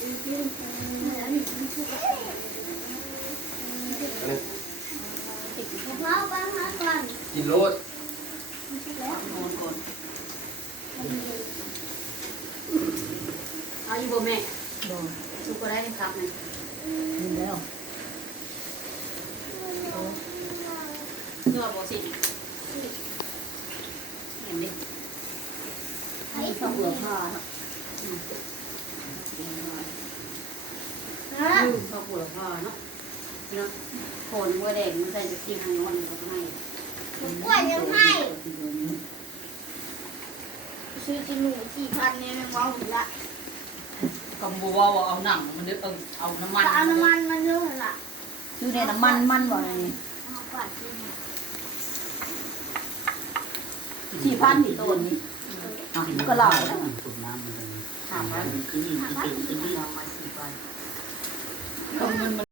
กินโลดโอนก่อนเอาอยู่บ่แม่สุกก็ได้ในครับนี่ แล้ว ยอดบ่สิเห็นดิ ข้าวเปลือกผ้าเนาะ ข้าวปวดพ่อเนาะเนาะโคนบัวแดงมันใส่จะกินทางโน้นก็ให้ กล้วยยังให้ซื้อกินหมู4,000เนี่ยว้าวหมดละ กำบัวว่าเอาหนังมันดึกเอาน้ำมัน จะเอาน้ำมันมาเยอะละ ซื้อในน้ำมันบ่นี่ เอาก่อนกิน 4,000นี่ต้นนี้อ่ะก็หลายแล้ว สูบน้ำมัน ถามว่า ขึ้นขึ้นขึ้นขึ้น เอามาสิบวัน